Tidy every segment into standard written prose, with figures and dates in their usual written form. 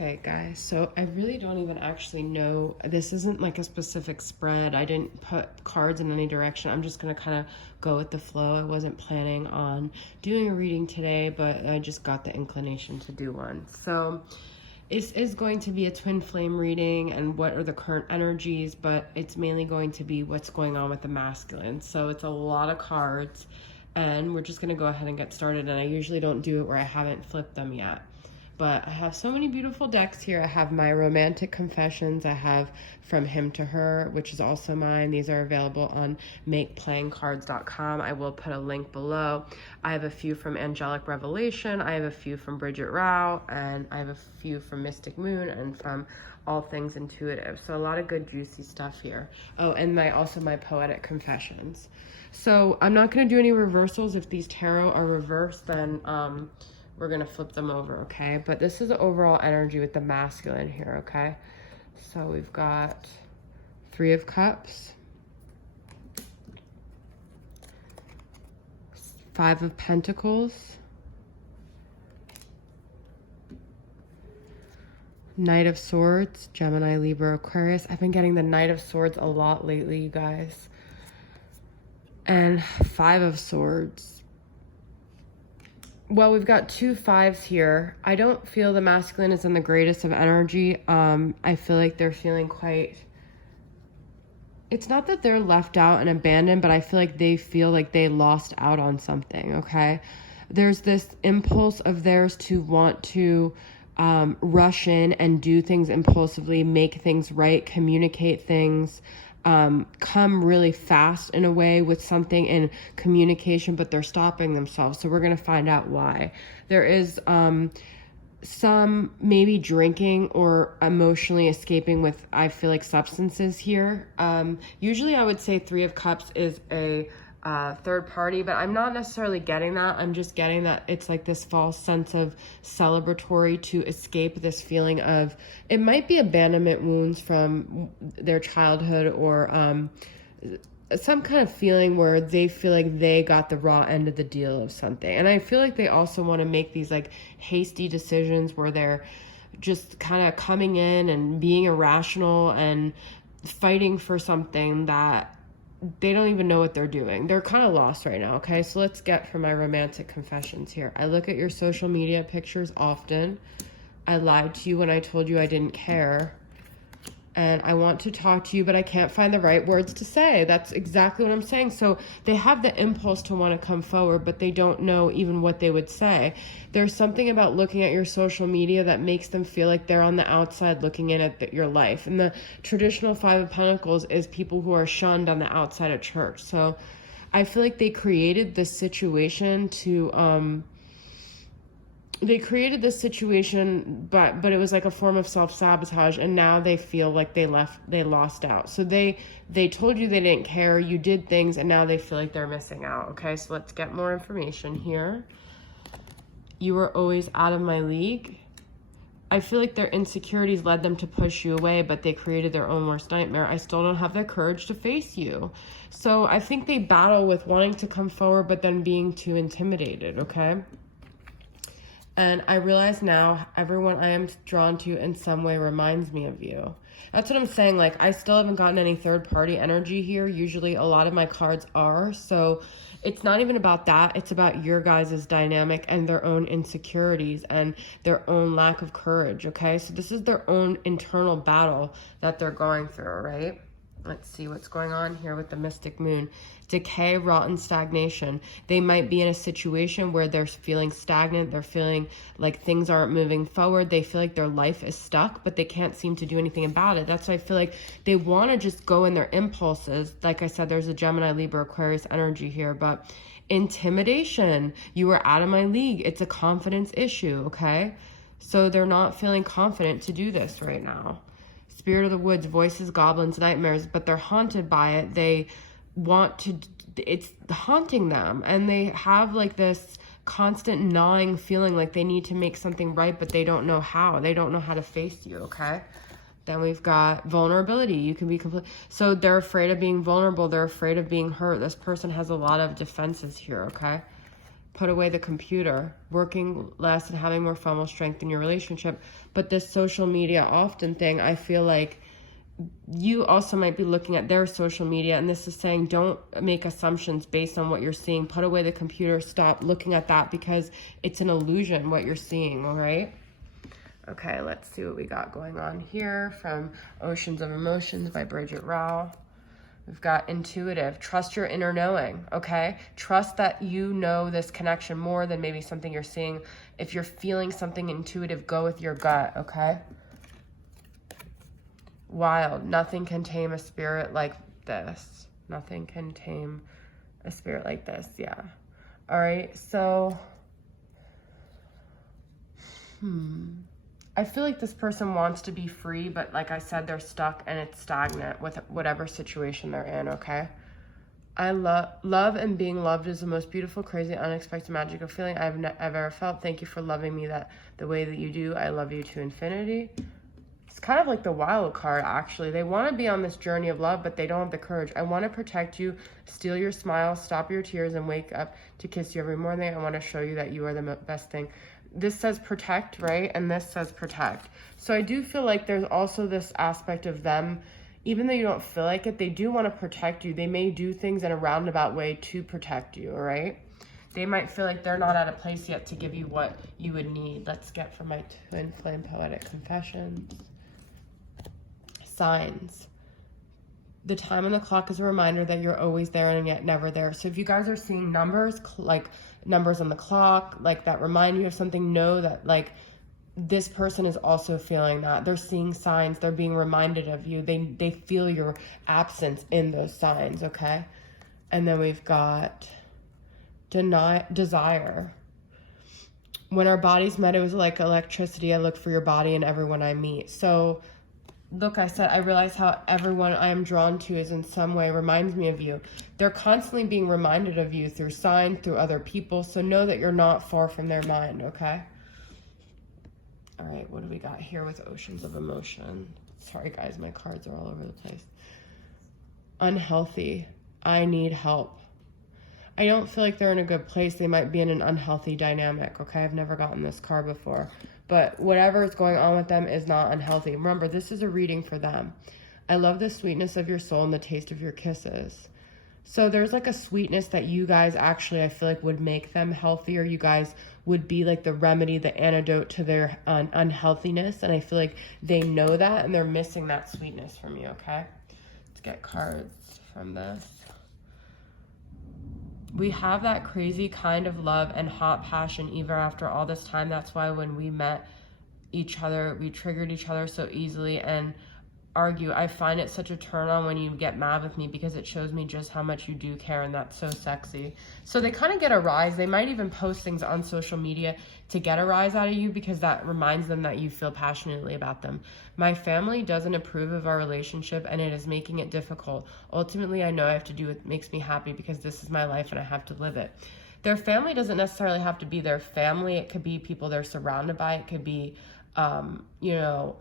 Okay, guys, so I really don't even actually know. This isn't like a specific spread. I didn't put cards in any direction. I'm just going to kind of go with the flow. I wasn't planning on doing a reading today, but I just got the inclination to do one. So this is going to be a twin flame reading and what are the current energies, but it's mainly going to be what's going on with the masculine. So it's a lot of cards, and we're just going to go ahead and get started. And I usually don't do it where I haven't flipped them yet. But I have so many beautiful decks here. I have my romantic confessions. I have From Him to Her, which is also mine. These are available on makeplayingcards.com. I will put a link below. I have a few from Angelic Revelation. I have a few from Bridget Rao. And I have a few from Mystic Moon and from All Things Intuitive. So a lot of good juicy stuff here. Oh, and also my poetic confessions. So I'm not going to do any reversals. If these tarot are reversed, then we're going to flip them over, okay? But this is the overall energy with the masculine here, okay? So we've got 3 of Cups, 5 of Pentacles, Knight of Swords, Gemini, Libra, Aquarius. I've been getting the Knight of Swords a lot lately, you guys. And 5 of Swords. Well, we've got 2 5s here. I don't feel the masculine is in the greatest of energy. I feel like they're feeling quite... It's not that they're left out and abandoned, but I feel like they feel like they lost out on something, okay? There's this impulse of theirs to want to rush in and do things impulsively, make things right, communicate things, come really fast in a way with something in communication, but they're stopping themselves. So we're going to find out why. There is some maybe drinking or emotionally escaping with, I feel like, substances here. Usually I would say 3 of Cups is a third party, but I'm not necessarily getting that. I'm just getting that it's like this false sense of celebratory to escape this feeling of, it might be abandonment wounds from their childhood or some kind of feeling where they feel like they got the raw end of the deal of something. And I feel like they also want to make these like hasty decisions where they're just kind of coming in and being irrational and fighting for something that they don't even know what they're doing. They're kind of lost right now, okay? So let's get for my romantic confessions here. I look at your social media pictures often. I lied to you when I told you I didn't care. And I want to talk to you, but I can't find the right words to say. That's exactly what I'm saying. So they have the impulse to want to come forward, but they don't know even what they would say. There's something about looking at your social media that makes them feel like they're on the outside looking in at your life. And the traditional 5 of Pentacles is people who are shunned on the outside of church. So I feel like they created this situation to... They created this situation, but it was like a form of self-sabotage, and now they feel like they lost out. So they told you they didn't care, you did things, and now they feel like they're missing out. Okay, so let's get more information here. You were always out of my league. I feel like their insecurities led them to push you away, but they created their own worst nightmare. I still don't have the courage to face you. So I think they battle with wanting to come forward, but then being too intimidated, okay? And I realize now everyone I am drawn to in some way reminds me of you. That's what I'm saying. Like, I still haven't gotten any third party energy here. Usually a lot of my cards are. So it's not even about that. It's about your guys' dynamic and their own insecurities and their own lack of courage. Okay. So this is their own internal battle that they're going through, right? Let's see what's going on here with the Mystic Moon. Decay, rotten, stagnation. They might be in a situation where they're feeling stagnant. They're feeling like things aren't moving forward. They feel like their life is stuck, but they can't seem to do anything about it. That's why I feel like they want to just go in their impulses. Like I said, there's a Gemini, Libra, Aquarius energy here, but intimidation. You are out of my league. It's a confidence issue, okay? So they're not feeling confident to do this right now. Spirit of the woods, voices, goblins, nightmares, but they're haunted by it. They want to, it's haunting them, and they have like this constant gnawing feeling like they need to make something right, but they don't know how. They don't know how to face you, okay? Then we've got vulnerability. You can be complete. So they're afraid of being vulnerable. They're afraid of being hurt. This person has a lot of defenses here, okay? put away the computer, working less and having more fun will strengthen your relationship. But this social media often thing, I feel like you also might be looking at their social media, and this is saying don't make assumptions based on what you're seeing. Put away the computer, stop looking at that because it's an illusion what you're seeing, all right? Okay, let's see what we got going on here from Oceans of Emotions by Bridget Rao. We've got intuitive. Trust your inner knowing, okay? Trust that you know this connection more than maybe something you're seeing. If you're feeling something intuitive, go with your gut, okay? Wild. Nothing can tame a spirit like this. Nothing can tame a spirit like this, yeah. All right, so... I feel like this person wants to be free, but like I said, they're stuck and it's stagnant with whatever situation they're in, okay? I love and being loved is the most beautiful, crazy, unexpected, magical feeling I've ever felt. Thank you for loving me the way that you do. I love you to infinity. It's kind of like the wild card, actually. They want to be on this journey of love, but they don't have the courage. I want to protect you, steal your smile, stop your tears, and wake up to kiss you every morning. I want to show you that you are the best thing. This says protect, right? And this says protect. So I do feel like there's also this aspect of them, even though you don't feel like it, they do want to protect you. They may do things in a roundabout way to protect you, all right? They might feel like they're not at a place yet to give you what you would need. Let's get from my twin flame poetic confessions. Signs. The time on the clock is a reminder that you're always there and yet never there. So if you guys are seeing numbers, like numbers on the clock, like that remind you of something, know that like this person is also feeling that. They're seeing signs. They're being reminded of you. They feel your absence in those signs, okay? And then we've got desire. When our bodies met, it was like electricity. I look for your body in everyone I meet. So look, I said, I realize how everyone I am drawn to is in some way reminds me of you. They're constantly being reminded of you through signs, through other people. So know that you're not far from their mind, okay? All right, what do we got here with Oceans of Emotion? Sorry, guys, my cards are all over the place. Unhealthy. I need help. I don't feel like they're in a good place. They might be in an unhealthy dynamic, okay? I've never gotten this card before. But whatever is going on with them is not unhealthy. Remember, this is a reading for them. I love the sweetness of your soul and the taste of your kisses. So there's like a sweetness that you guys actually, I feel like would make them healthier. You guys would be like the remedy, the antidote to their unhealthiness. And I feel like they know that and they're missing that sweetness from you, okay? Let's get cards from this. We have that crazy kind of love and hot passion even after all this time. That's why when we met each other, we triggered each other so easily and argue. I find it such a turn on when you get mad with me because it shows me just how much you do care, and that's so sexy. So they kind of get a rise. They might even post things on social media to get a rise out of you because that reminds them that you feel passionately about them. My family doesn't approve of our relationship and it is making it difficult. Ultimately, I know I have to do what makes me happy because this is my life and I have to live it. Their family doesn't necessarily have to be their family. It could be people they're surrounded by. It could be, you know,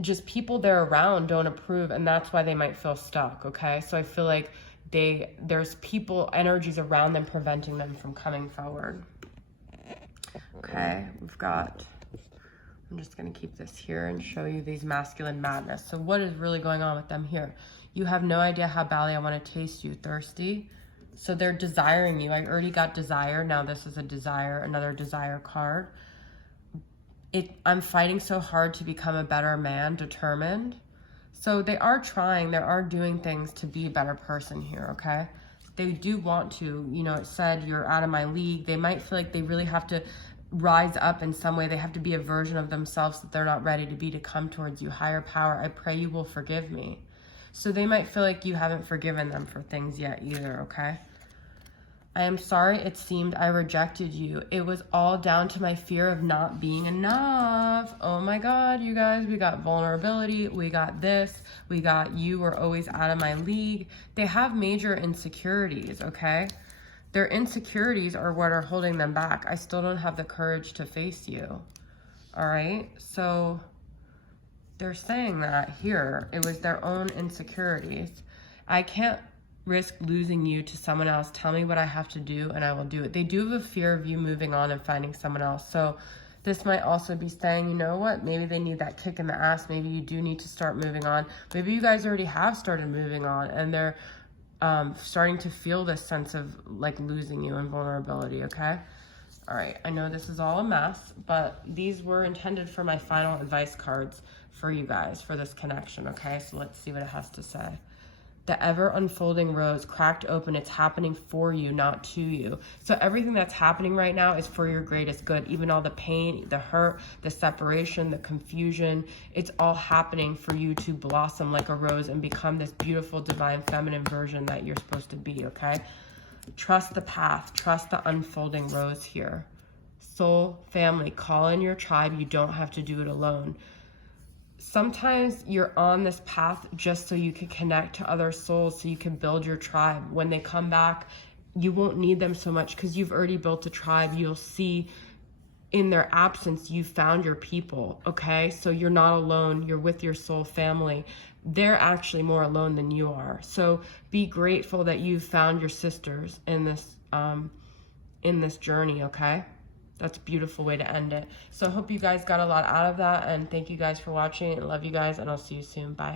just people they're around don't approve, and that's why they might feel stuck, okay? So I feel like there's people, energies around them preventing them from coming forward. Okay, I'm just gonna keep this here and show you these masculine madness. So what is really going on with them here? You have no idea how badly I wanna taste you, thirsty. So they're desiring you. I already got desire, now this is a desire, another desire card. I'm fighting so hard to become a better man, determined. So they are trying, they are doing things to be a better person here, okay? They do want to, you know, it said you're out of my league. They might feel like they really have to rise up in some way. They have to be a version of themselves that they're not ready to be to come towards you. Higher power, I pray you will forgive me. So they might feel like you haven't forgiven them for things yet either, okay? I am sorry it seemed I rejected you. It was all down to my fear of not being enough. Oh my God, you guys, we got vulnerability. We got this. We got you were always out of my league. They have major insecurities, okay? Their insecurities are what are holding them back. I still don't have the courage to face you, all right? So they're saying that here. It was their own insecurities. I can't risk losing you to someone else. Tell me what I have to do and I will do it. They do have a fear of you moving on and finding someone else. So this might also be saying, you know what, maybe they need that kick in the ass. Maybe you do need to start moving on. Maybe you guys already have started moving on and they're starting to feel this sense of like losing you and vulnerability, okay? All right, I know this is all a mess, but these were intended for my final advice cards for you guys for this connection, okay? So let's see what it has to say. The ever unfolding rose cracked open. It's happening for you, not to you. So everything that's happening right now is for your greatest good. Even all the pain, the hurt, the separation, the confusion, it's all happening for you to blossom like a rose and become this beautiful, divine, feminine version that you're supposed to be, okay? Trust the path. Trust the unfolding rose here. Soul, family, call in your tribe. You don't have to do it alone. Sometimes you're on this path just so you can connect to other souls, so you can build your tribe. When they come back, you won't need them so much because you've already built a tribe. You'll see in their absence, you found your people, okay? So you're not alone. You're with your soul family. They're actually more alone than you are. So be grateful that you've found your sisters in this journey, okay? That's a beautiful way to end it. So I hope you guys got a lot out of that, and thank you guys for watching. I love you guys, and I'll see you soon. Bye.